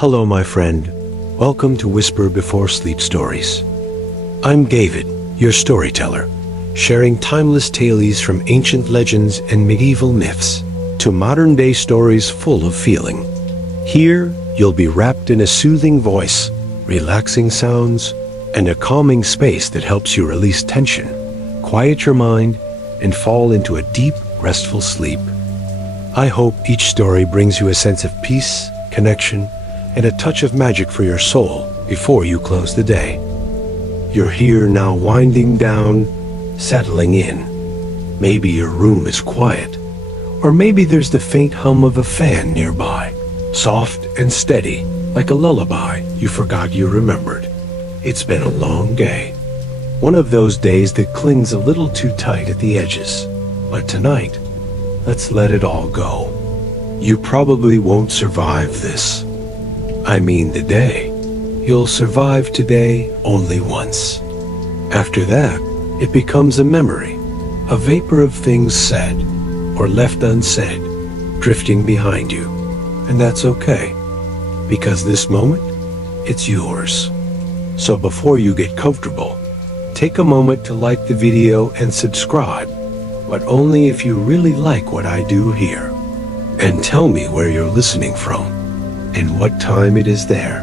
Hello, my friend. Welcome to Whisper Before Sleep Stories. I'm David, your storyteller, sharing timeless tales from ancient legends and medieval myths to modern-day stories full of feeling. Here, you'll be wrapped in a soothing voice, relaxing sounds, and a calming space that helps you release tension, quiet your mind, and fall into a deep, restful sleep. I hope each story brings you a sense of peace, connection, and a touch of magic for your soul before you close the day. You're here now, winding down, settling in. Maybe your room is quiet, or maybe there's the faint hum of a fan nearby, soft and steady, like a lullaby you forgot you remembered. It's been a long day. One of those days that clings a little too tight at the edges. But tonight, let's let it all go. You probably won't survive this. I mean the day. You'll survive today only once. After that, it becomes a memory, a vapor of things said or left unsaid, drifting behind you. And that's okay, because this moment, it's yours. So before you get comfortable, take a moment to like the video and subscribe, but only if you really like what I do here. And tell me where you're listening from and what time it is there.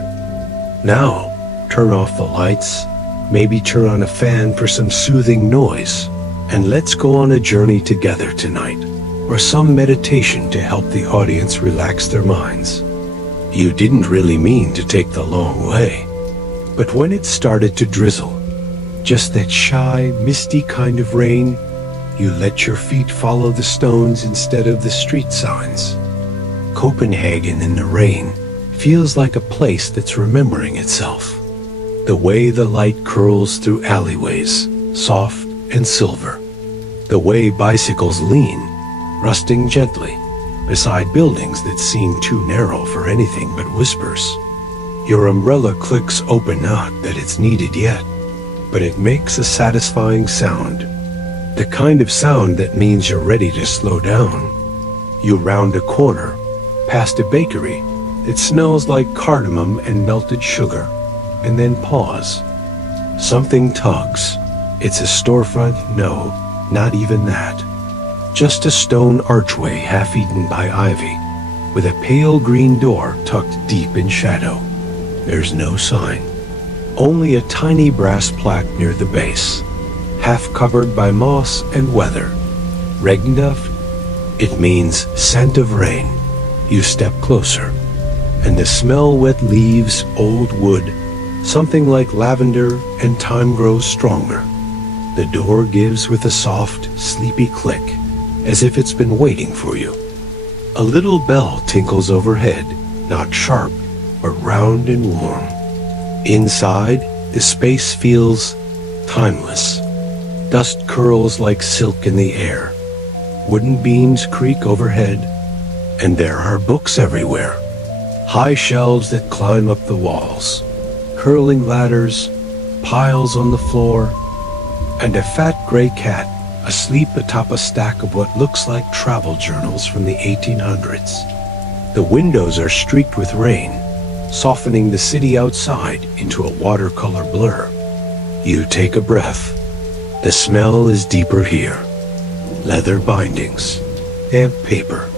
Now, turn off the lights, maybe turn on a fan for some soothing noise, and let's go on a journey together tonight, or some meditation to help the audience relax their minds. You didn't really mean to take the long way, but when it started to drizzle, just that shy, misty kind of rain, you let your feet follow the stones instead of the street signs. Copenhagen in the rain feels like a place that's remembering itself. The way the light curls through alleyways, soft and silver. The way bicycles lean, rusting gently, beside buildings that seem too narrow for anything but whispers. Your umbrella clicks open, not that it's needed yet, but it makes a satisfying sound. The kind of sound that means you're ready to slow down. You round a corner, past a bakery that smells like cardamom and melted sugar, and then pause. Something tugs. It's a storefront? No, not even that. Just a stone archway half-eaten by ivy, with a pale green door tucked deep in shadow. There's no sign. Only a tiny brass plaque near the base, half covered by moss and weather. Regenduft? It means scent of rain. You step closer, and the smell: wet leaves, old wood, something like lavender, and time grows stronger. The door gives with a soft, sleepy click, as if it's been waiting for you. A little bell tinkles overhead, not sharp, but round and warm. Inside, the space feels timeless. Dust curls like silk in the air. Wooden beams creak overhead, and there are books everywhere. High shelves that climb up the walls, curling ladders, piles on the floor, and a fat gray cat asleep atop a stack of what looks like travel journals from the 1800s. The windows are streaked with rain, softening the city outside into a watercolor blur. You take a breath. The smell is deeper here. Leather bindings, damp paper,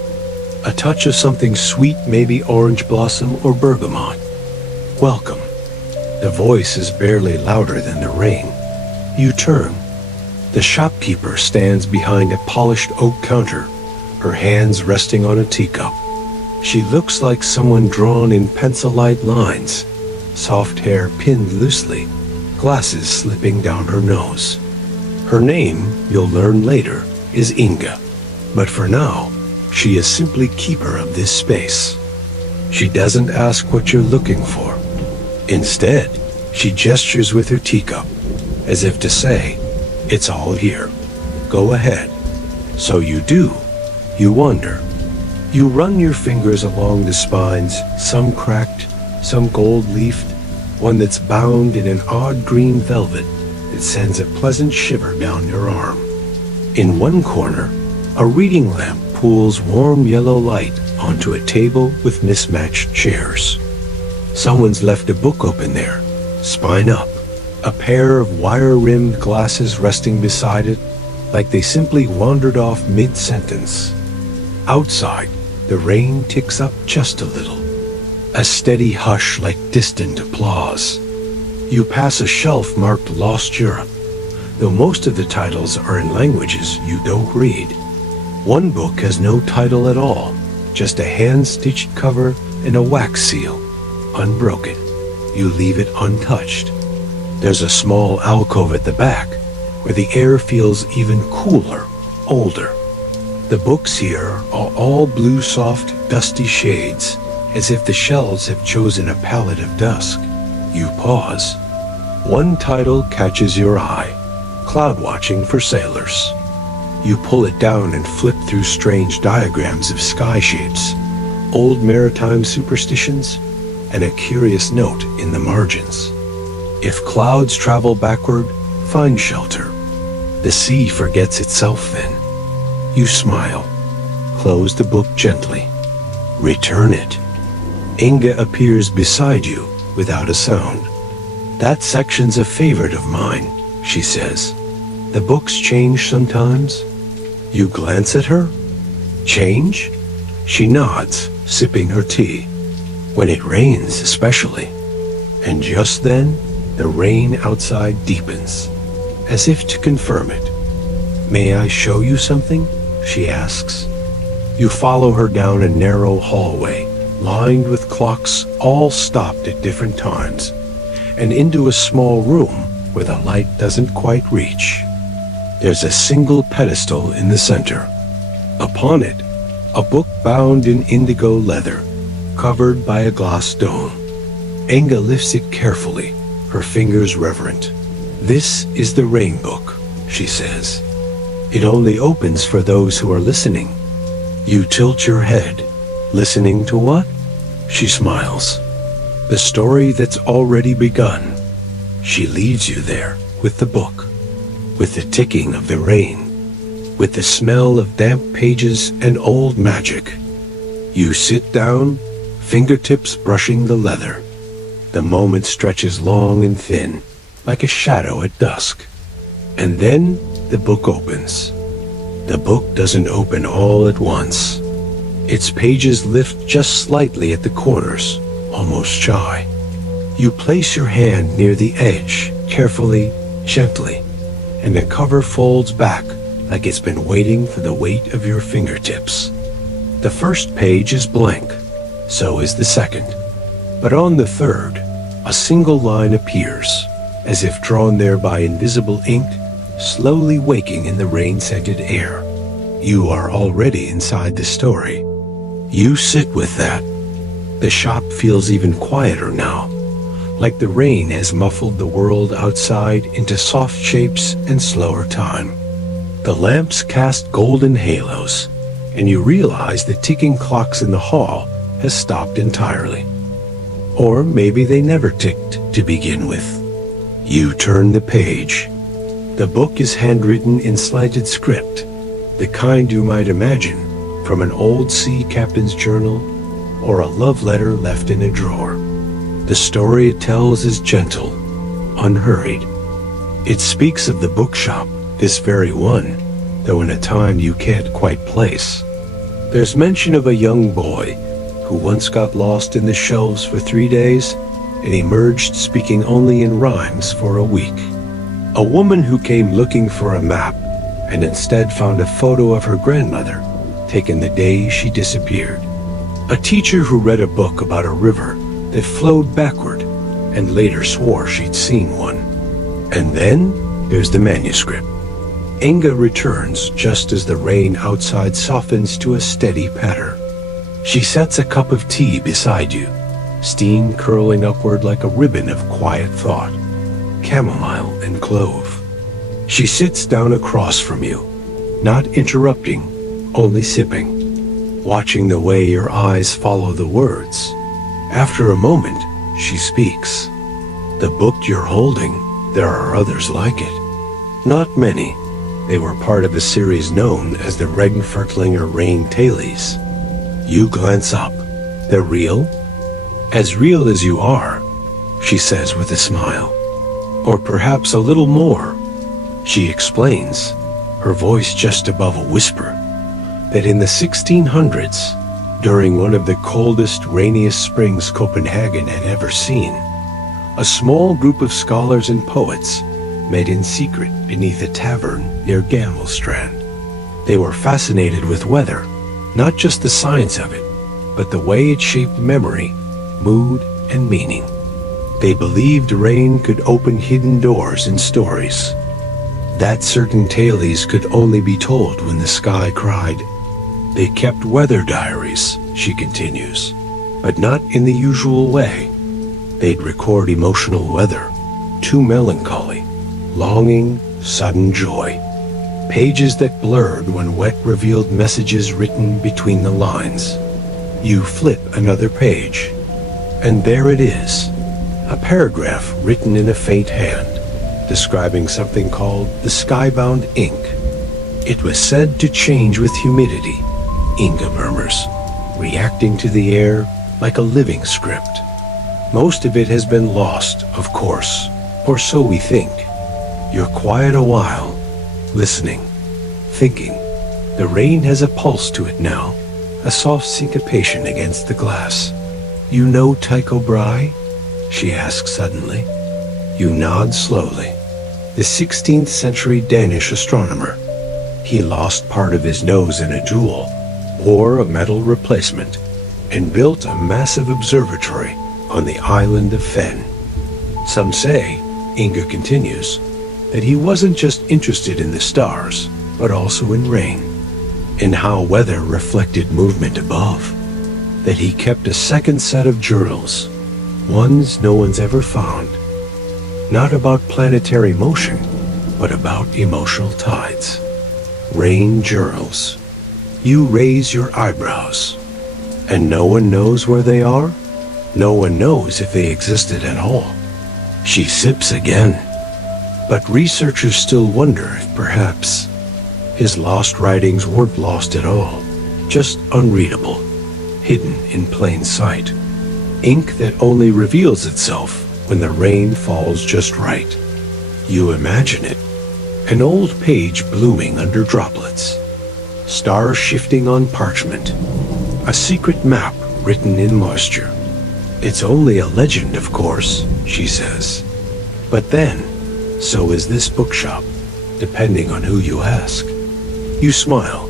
a touch of something sweet, maybe orange blossom or bergamot. Welcome. The voice is barely louder than the rain. You turn. The shopkeeper stands behind a polished oak counter, her hands resting on a teacup. She looks like someone drawn in pencil-light lines, soft hair pinned loosely, glasses slipping down her nose. Her name, you'll learn later, is Inga, but for now, she is simply keeper of this space. She doesn't ask what you're looking for. Instead, she gestures with her teacup, as if to say, "It's all here. Go ahead." So you do. You wonder. You run your fingers along the spines, some cracked, some gold-leafed, one that's bound in an odd green velvet that sends a pleasant shiver down your arm. In one corner, a reading lamp pools warm yellow light onto a table with mismatched chairs. Someone's left a book open there, spine up, a pair of wire-rimmed glasses resting beside it, like they simply wandered off mid-sentence. Outside, the rain ticks up just a little, a steady hush like distant applause. You pass a shelf marked Lost Europe, though most of the titles are in languages you don't read. One book has no title at all, just a hand-stitched cover and a wax seal, unbroken. You leave it untouched. There's a small alcove at the back, where the air feels even cooler, older. The books here are all blue soft, dusty shades, as if the shelves have chosen a palette of dusk. You pause. One title catches your eye, Cloud Watching for Sailors. You pull it down and flip through strange diagrams of sky shapes, old maritime superstitions, and a curious note in the margins. If clouds travel backward, find shelter. The sea forgets itself then. You smile. Close the book gently. Return it. Inga appears beside you without a sound. That section's a favorite of mine, she says. The books change sometimes. You glance at her. Change? She nods, sipping her tea. When it rains, especially. And just then, the rain outside deepens, as if to confirm it. May I show you something? She asks. You follow her down a narrow hallway, lined with clocks all stopped at different times, and into a small room where the light doesn't quite reach. There's a single pedestal in the center. Upon it, a book bound in indigo leather, covered by a glass dome. Inga lifts it carefully, her fingers reverent. This is the Rain Book, she says. It only opens for those who are listening. You tilt your head. Listening to what? She smiles. The story that's already begun. She leads you there with the book, with the ticking of the rain, with the smell of damp pages and old magic. You sit down, fingertips brushing the leather. The moment stretches long and thin, like a shadow at dusk. And then the book opens. The book doesn't open all at once. Its pages lift just slightly at the corners, almost shy. You place your hand near the edge, carefully, gently, and the cover folds back like it's been waiting for the weight of your fingertips. The first page is blank, so is the second. But on the third, a single line appears, as if drawn there by invisible ink, slowly waking in the rain-scented air. You are already inside the story. You sit with that. The shop feels even quieter now, like the rain has muffled the world outside into soft shapes and slower time. The lamps cast golden halos, and you realize the ticking clocks in the hall has stopped entirely. Or maybe they never ticked to begin with. You turn the page. The book is handwritten in slanted script, the kind you might imagine from an old sea captain's journal or a love letter left in a drawer. The story it tells is gentle, unhurried. It speaks of the bookshop, this very one, though in a time you can't quite place. There's mention of a young boy who once got lost in the shelves for 3 days and emerged speaking only in rhymes for a week. A woman who came looking for a map and instead found a photo of her grandmother taken the day she disappeared. A teacher who read a book about a river that flowed backward and later swore she'd seen one. And then there's the manuscript. Inga returns just as the rain outside softens to a steady patter. She sets a cup of tea beside you, steam curling upward like a ribbon of quiet thought, chamomile and clove. She sits down across from you, not interrupting, only sipping, watching the way your eyes follow the words. After a moment, she speaks. The book you're holding, there are others like it. Not many. They were part of a series known as the Regenfertlinger Rain Tales. You glance up. They're real? As real as you are, she says with a smile. Or perhaps a little more. She explains, her voice just above a whisper, that in the 1600s, during one of the coldest, rainiest springs Copenhagen had ever seen, a small group of scholars and poets met in secret beneath a tavern near Gammelstrand. They were fascinated with weather, not just the science of it, but the way it shaped memory, mood, and meaning. They believed rain could open hidden doors in stories, that certain tales could only be told when the sky cried. They kept weather diaries, she continues, but not in the usual way. They'd record emotional weather, too melancholy, longing, sudden joy. Pages that blurred when wet revealed messages written between the lines. You flip another page, and there it is, a paragraph written in a faint hand, describing something called the skybound ink. It was said to change with humidity, Inga murmurs, reacting to the air like a living script. Most of it has been lost, of course, or so we think. You're quiet a while, listening, thinking. The rain has a pulse to it now, a soft syncopation against the glass. You know Tycho Brahe? She asks suddenly. You nod slowly. The 16th century Danish astronomer. He lost part of his nose in a duel, wore a metal replacement, and built a massive observatory on the island of Fenn. Some say, Inga continues, that he wasn't just interested in the stars, but also in rain, in how weather reflected movement above, that he kept a second set of journals, ones no one's ever found, not about planetary motion, but about emotional tides. Rain journals. You raise your eyebrows, and no one knows where they are? No one knows if they existed at all. She sips again. But researchers still wonder if perhaps his lost writings weren't lost at all, just unreadable, hidden in plain sight. Ink that only reveals itself when the rain falls just right. You imagine it, an old page blooming under droplets, stars shifting on parchment, a secret map written in moisture. It's only a legend, of course, she says. But then, so is this bookshop, depending on who you ask. You smile.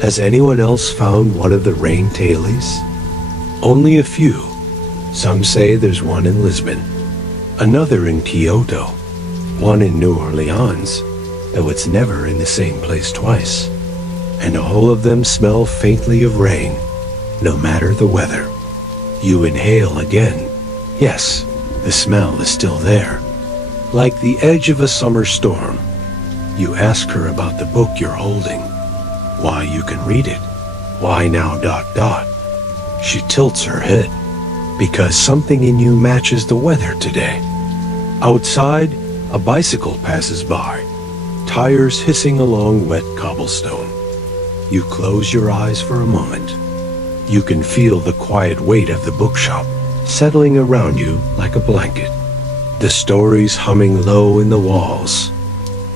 Has anyone else found one of the rain tales? Only a few. Some say there's one in Lisbon, another in Kyoto, one in New Orleans, though it's never in the same place twice. And all of them smell faintly of rain, no matter the weather. You inhale again. Yes, the smell is still there, like the edge of a summer storm. You ask her about the book you're holding, why you can read it, why now ... She tilts her head. Because something in you matches the weather today. Outside, a bicycle passes by, tires hissing along wet cobblestone. You close your eyes for a moment. You can feel the quiet weight of the bookshop settling around you like a blanket. The stories humming low in the walls.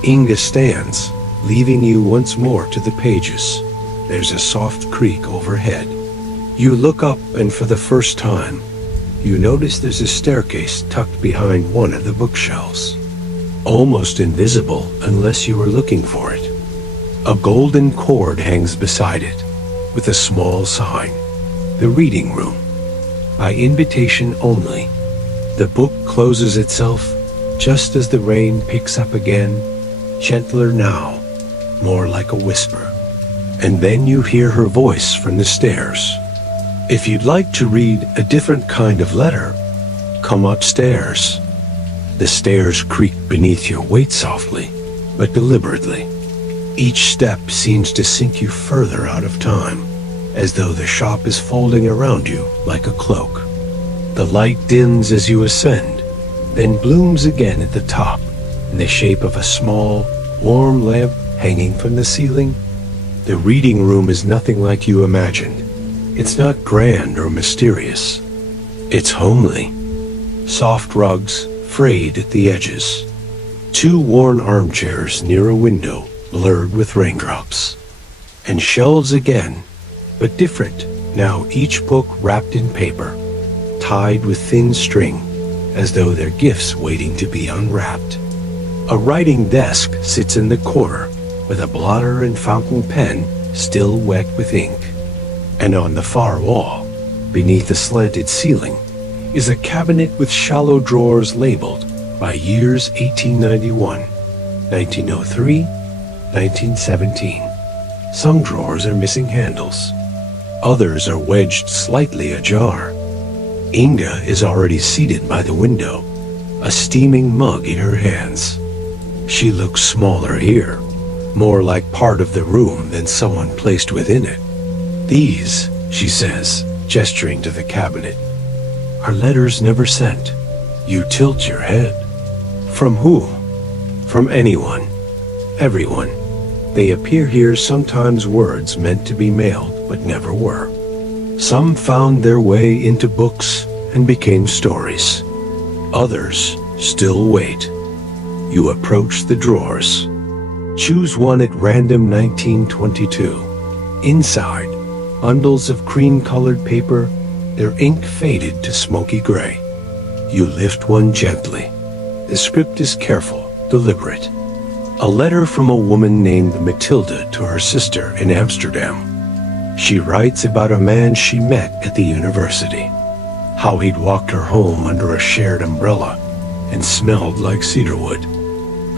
Inga stands, leaving you once more to the pages. There's a soft creak overhead. You look up, and for the first time, you notice there's a staircase tucked behind one of the bookshelves, almost invisible unless you were looking for it. A golden cord hangs beside it, with a small sign, the reading room, by invitation only. The book closes itself just as the rain picks up again, gentler now, more like a whisper. And then you hear her voice from the stairs. If you'd like to read a different kind of letter, come upstairs. The stairs creak beneath your weight softly, but deliberately. Each step seems to sink you further out of time, as though the shop is folding around you like a cloak. The light dims as you ascend, then blooms again at the top in the shape of a small, warm lamp hanging from the ceiling. The reading room is nothing like you imagined. It's not grand or mysterious. It's homely. Soft rugs, frayed at the edges. Two worn armchairs near a window, blurred with raindrops. And shelves again, but different, now each book wrapped in paper, tied with thin string, as though they're gifts waiting to be unwrapped. A writing desk sits in the corner, with a blotter and fountain pen still wet with ink. And on the far wall, beneath a slanted ceiling, is a cabinet with shallow drawers labeled by years 1891, 1903, 1917. Some drawers are missing handles. Others are wedged slightly ajar. Inga is already seated by the window, a steaming mug in her hands. She looks smaller here, more like part of the room than someone placed within it. These, she says, gesturing to the cabinet, are letters never sent. You tilt your head. From whom? From anyone. Everyone. They appear here, sometimes words meant to be mailed but never were. Some found their way into books and became stories. Others still wait. You approach the drawers. Choose one at random. 1922. Inside, bundles of cream-colored paper, their ink faded to smoky gray. You lift one gently. The script is careful, deliberate. A letter from a woman named Matilda to her sister in Amsterdam. She writes about a man she met at the university, how he'd walked her home under a shared umbrella and smelled like cedarwood,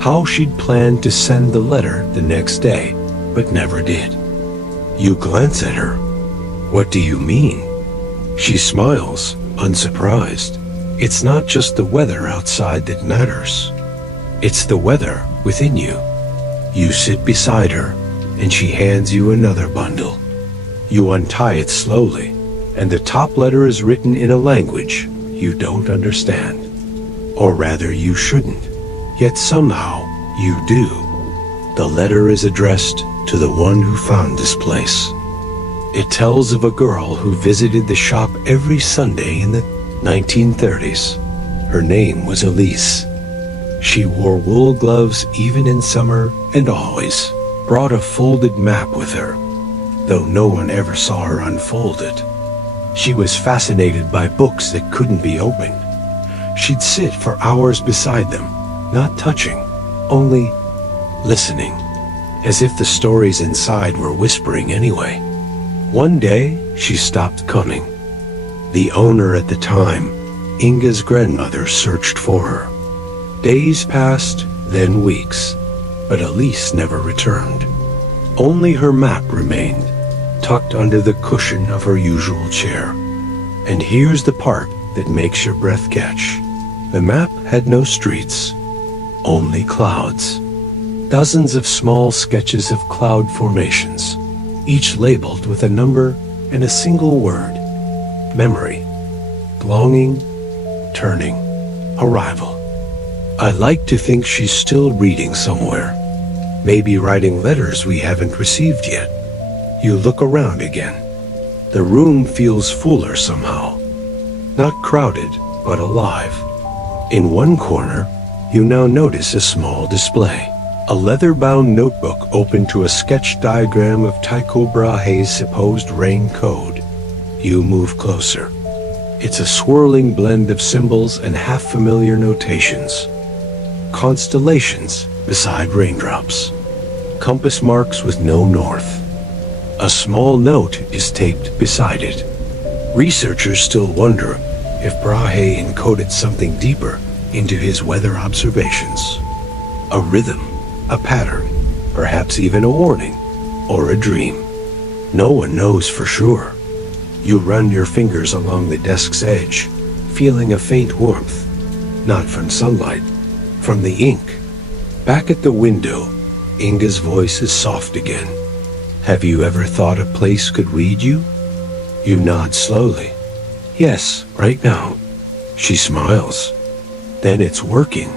how she'd planned to send the letter the next day, but never did. You glance at her. What do you mean? She smiles, unsurprised. It's not just the weather outside that matters. It's the weather within you. You sit beside her, and she hands you another bundle. You untie it slowly, and the top letter is written in a language you don't understand. Or rather, you shouldn't. Yet somehow, you do. The letter is addressed to the one who found this place. It tells of a girl who visited the shop every Sunday in the 1930s. Her name was Elise. She wore wool gloves even in summer and always brought a folded map with her, though no one ever saw her unfold it. She was fascinated by books that couldn't be opened. She'd sit for hours beside them, not touching, only listening, as if the stories inside were whispering anyway. One day, she stopped coming. The owner at the time, Inga's grandmother, searched for her. Days passed, then weeks, but Elise never returned. Only her map remained, tucked under the cushion of her usual chair. And here's the part that makes your breath catch. The map had no streets, only clouds. Dozens of small sketches of cloud formations, each labeled with a number and a single word. Memory, longing, turning, arrival. I like to think she's still reading somewhere, maybe writing letters we haven't received yet. You look around again. The room feels fuller somehow. Not crowded, but alive. In one corner, you now notice a small display. A leather-bound notebook open to a sketch diagram of Tycho Brahe's supposed rain code. You move closer. It's a swirling blend of symbols and half-familiar notations. Constellations beside raindrops. Compass marks with no north. A small note is taped beside it. Researchers still wonder if Brahe encoded something deeper into his weather observations. A rhythm, a pattern, perhaps even a warning, or a dream. No one knows for sure. You run your fingers along the desk's edge, feeling a faint warmth. Not from sunlight, from the ink. Back at the window, Inga's voice is soft again. Have you ever thought a place could read you? You nod slowly. Yes, right now. She smiles. Then it's working.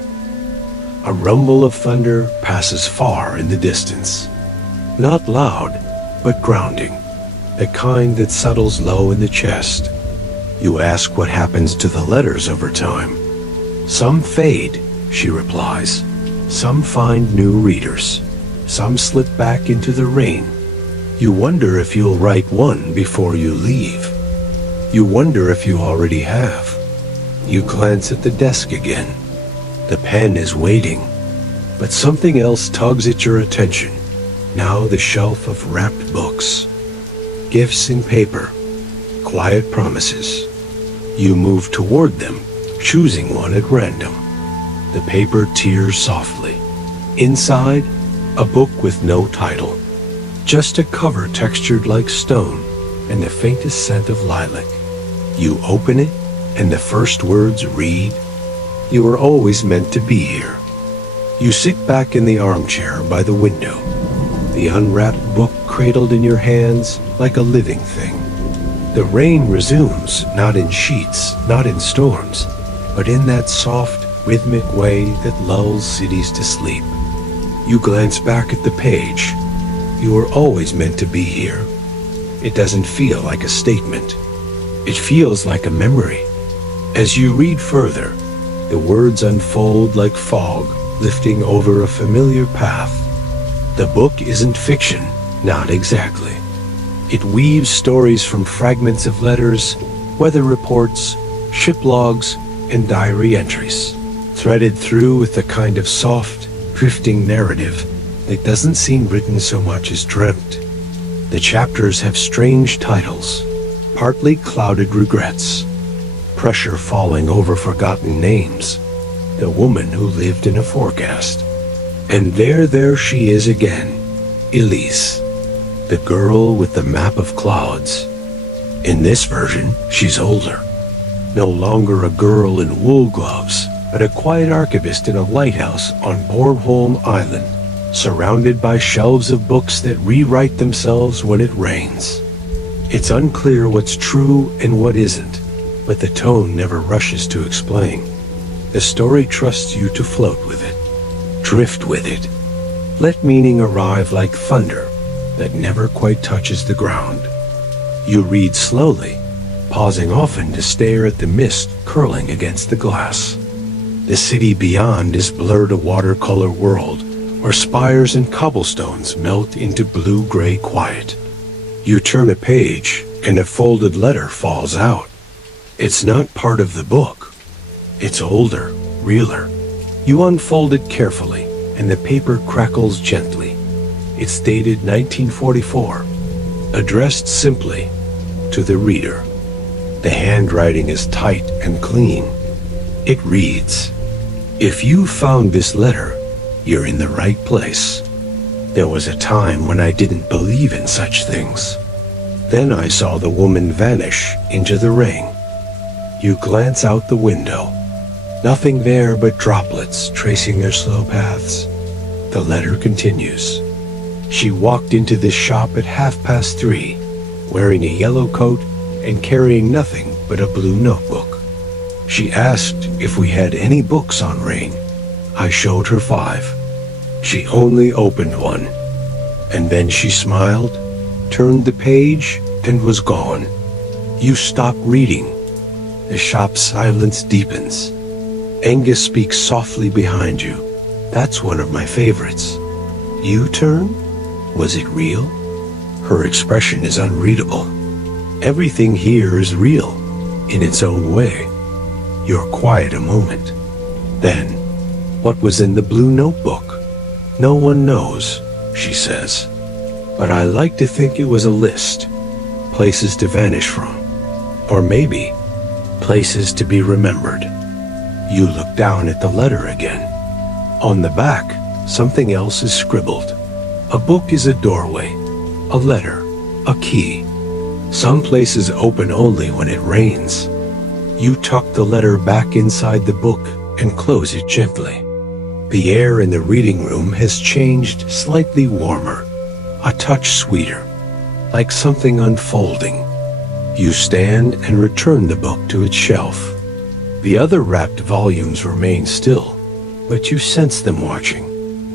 A rumble of thunder passes far in the distance. Not loud, but grounding. The kind that settles low in the chest. You ask what happens to the letters over time. Some fade, she replies. Some find new readers. Some slip back into the rain. You wonder if you'll write one before you leave. You wonder if you already have. You glance at the desk again. The pen is waiting, but something else tugs at your attention. Now the shelf of wrapped books. Gifts in paper. Quiet promises. You move toward them, choosing one at random. The paper tears softly. Inside, a book with no title. Just a cover textured like stone and the faintest scent of lilac. You open it, and the first words read, "You were always meant to be here." You sit back in the armchair by the window, the unwrapped book cradled in your hands like a living thing. The rain resumes, not in sheets, not in storms, but in that soft, rhythmic way that lulls cities to sleep. You glance back at the page. You were always meant to be here. It doesn't feel like a statement. It feels like a memory. As you read further, the words unfold like fog lifting over a familiar path. The book isn't fiction, not exactly. It weaves stories from fragments of letters, weather reports, ship logs, and diary entries, threaded through with a kind of soft, drifting narrative that doesn't seem written so much as dreamt. The chapters have strange titles, partly clouded regrets, pressure falling over forgotten names, the woman who lived in a forecast. And there she is again, Elise, the girl with the map of clouds. In this version, she's older. No longer a girl in wool gloves, but a quiet archivist in a lighthouse on Bornholm Island, surrounded by shelves of books that rewrite themselves when it rains. It's unclear what's true and what isn't, but the tone never rushes to explain. The story trusts you to float with it, drift with it. Let meaning arrive like thunder that never quite touches the ground. You read slowly, pausing often to stare at the mist curling against the glass. The city beyond is blurred a watercolor world where spires and cobblestones melt into blue-gray quiet. You turn a page and a folded letter falls out. It's not part of the book. It's older, realer. You unfold it carefully and the paper crackles gently. It's dated 1944, addressed simply to the reader. The handwriting is tight and clean. It reads, "If you found this letter, you're in the right place. There was a time when I didn't believe in such things. Then I saw the woman vanish into the rain." You glance out the window. Nothing there but droplets tracing their slow paths. The letter continues. "She walked into this shop at 3:30, wearing a yellow coat and carrying nothing but a blue notebook. She asked if we had any books on rain. I showed her 5. She only opened one. And then she smiled, turned the page, and was gone." You stop reading. The shop's silence deepens. Angus speaks softly behind you. "That's one of my favorites." You turn? Was it real? Her expression is unreadable. Everything here is real, in its own way. You're quiet a moment. Then, what was in the blue notebook? "No one knows," she says. "But I like to think it was a list. Places to vanish from. Or maybe, places to be remembered." You look down at the letter again. On the back, something else is scribbled. A book is a doorway, a letter, a key. Some places open only when it rains. You tuck the letter back inside the book and close it gently. The air in the reading room has changed, slightly warmer, a touch sweeter, like something unfolding. You stand and return the book to its shelf. The other wrapped volumes remain still, but you sense them watching,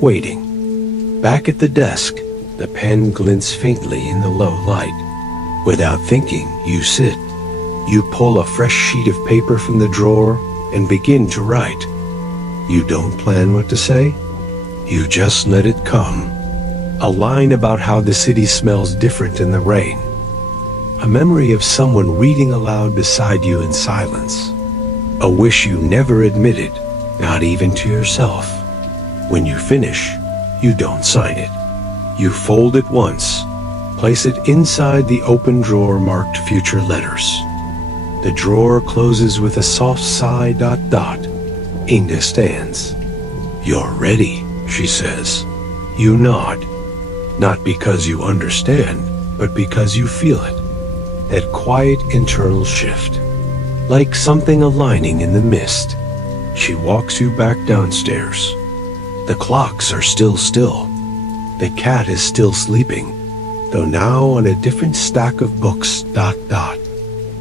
waiting. Back at the desk, the pen glints faintly in the low light. Without thinking, you sit. You pull a fresh sheet of paper from the drawer and begin to write. You don't plan what to say. You just let it come. A line about how the city smells different in the rain. A memory of someone reading aloud beside you in silence. A wish you never admitted, not even to yourself. When you finish, you don't sign it. You fold it once, place it inside the open drawer marked future letters. The drawer closes with a soft sigh. Inga stands. You're ready, she says. You nod. Not because you understand, but because you feel it. That quiet internal shift. Like something aligning in the mist. She walks you back downstairs. The clocks are still. The cat is still sleeping, though now on a different stack of books.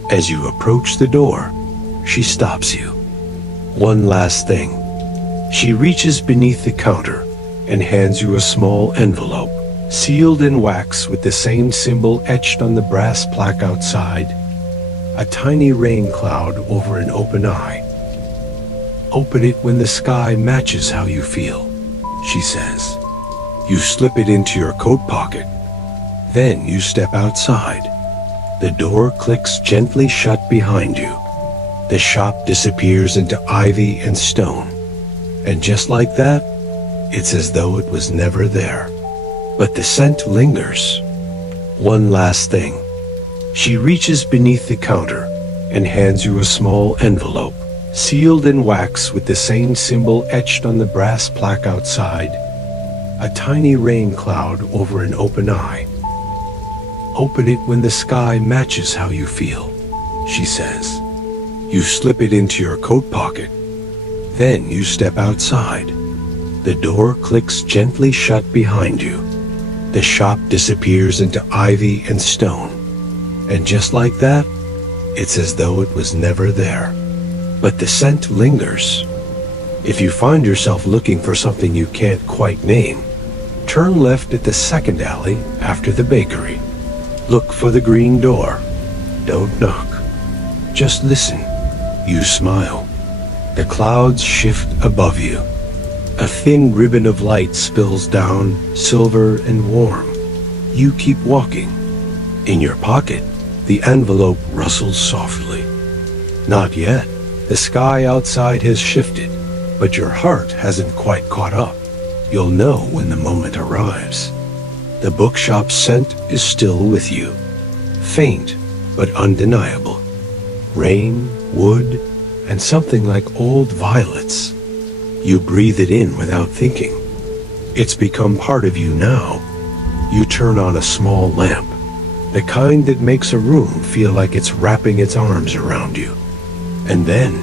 As you approach the door, she stops you. One last thing. She reaches beneath the counter and hands you a small envelope, sealed in wax with the same symbol etched on the brass plaque outside. A tiny rain cloud over an open eye. Open it when the sky matches how you feel, she says. You slip it into your coat pocket. Then you step outside. The door clicks gently shut behind you. The shop disappears into ivy and stone. And just like that, it's as though it was never there. But the scent lingers. One last thing. She reaches beneath the counter and hands you a small envelope, sealed in wax with the same symbol etched on the brass plaque outside. A tiny rain cloud over an open eye. Open it when the sky matches how you feel, she says. You slip it into your coat pocket. Then you step outside. The door clicks gently shut behind you. The shop disappears into ivy and stone. And just like that, it's as though it was never there. But the scent lingers. If you find yourself looking for something you can't quite name, turn left at the second alley after the bakery. Look for the green door. Don't knock. Just listen. You smile. The clouds shift above you. A thin ribbon of light spills down, silver and warm. You keep walking. In your pocket, the envelope rustles softly. Not yet. The sky outside has shifted, but your heart hasn't quite caught up. You'll know when the moment arrives. The bookshop scent is still with you. Faint, but undeniable. Rain, wood, and something like old violets. You breathe it in without thinking. It's become part of you now. You turn on a small lamp, the kind that makes a room feel like it's wrapping its arms around you. And then,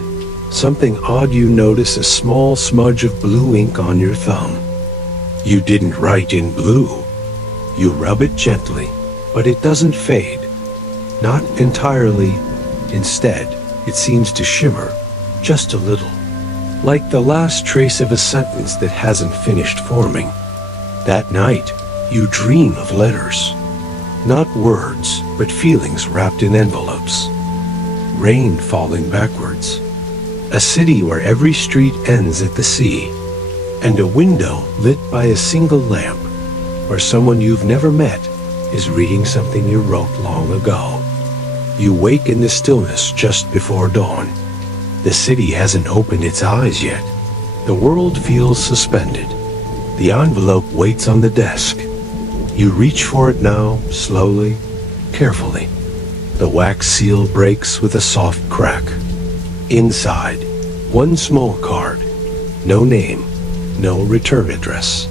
something odd, you notice a small smudge of blue ink on your thumb. You didn't write in blue. You rub it gently, but it doesn't fade. Not entirely. Instead, it seems to shimmer, just a little. Like the last trace of a sentence that hasn't finished forming. That night, you dream of letters. Not words, but feelings wrapped in envelopes. Rain falling backwards. A city where every street ends at the sea. And a window lit by a single lamp, where someone you've never met is reading something you wrote long ago. You wake in the stillness just before dawn. The city hasn't opened its eyes yet. The world feels suspended. The envelope waits on the desk. You reach for it now, slowly, carefully. The wax seal breaks with a soft crack. Inside, one small card. No name, no return address.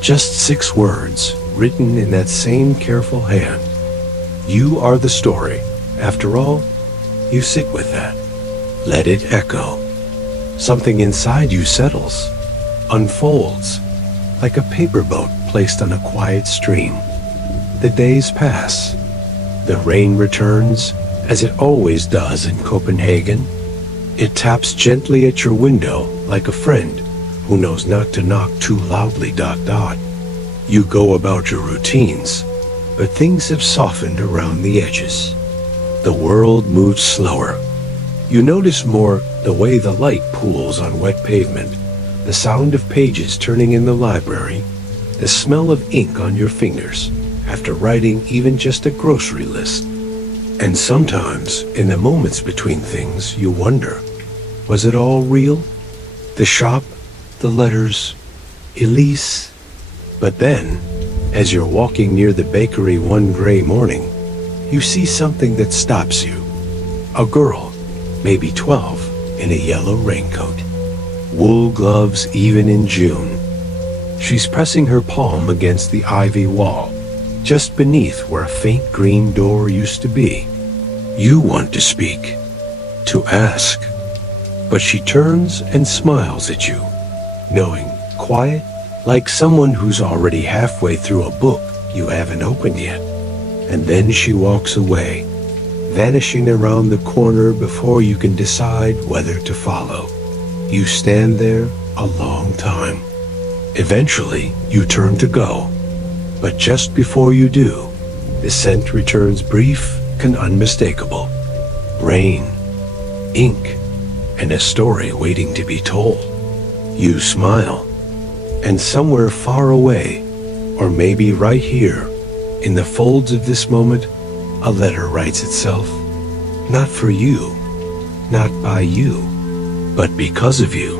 Just 6 words, written in that same careful hand. You are the story. After all, you sit with that. Let it echo. Something inside you settles, unfolds, like a paper boat placed on a quiet stream. The days pass. The rain returns, as it always does in Copenhagen. It taps gently at your window like a friend who knows not to knock too loudly. You go about your routines, but things have softened around the edges. The world moves slower. You notice more the way the light pools on wet pavement, the sound of pages turning in the library, the smell of ink on your fingers after writing even just a grocery list. And sometimes, in the moments between things, you wonder, was it all real? The shop, the letters, Elise. But then, as you're walking near the bakery one gray morning, you see something that stops you. A girl, maybe 12, in a yellow raincoat, wool gloves even in June. She's pressing her palm against the ivy wall, just beneath where a faint green door used to be. You want to speak, to ask, but she turns and smiles at you, knowing, quiet, like someone who's already halfway through a book you haven't opened yet. And then she walks away, vanishing around the corner before you can decide whether to follow. You stand there a long time. Eventually, you turn to go, but just before you do, the scent returns brief and unmistakable. Rain, ink, and a story waiting to be told. You smile, and somewhere far away, or maybe right here, in the folds of this moment, a letter writes itself. Not for you, not by you, but because of you.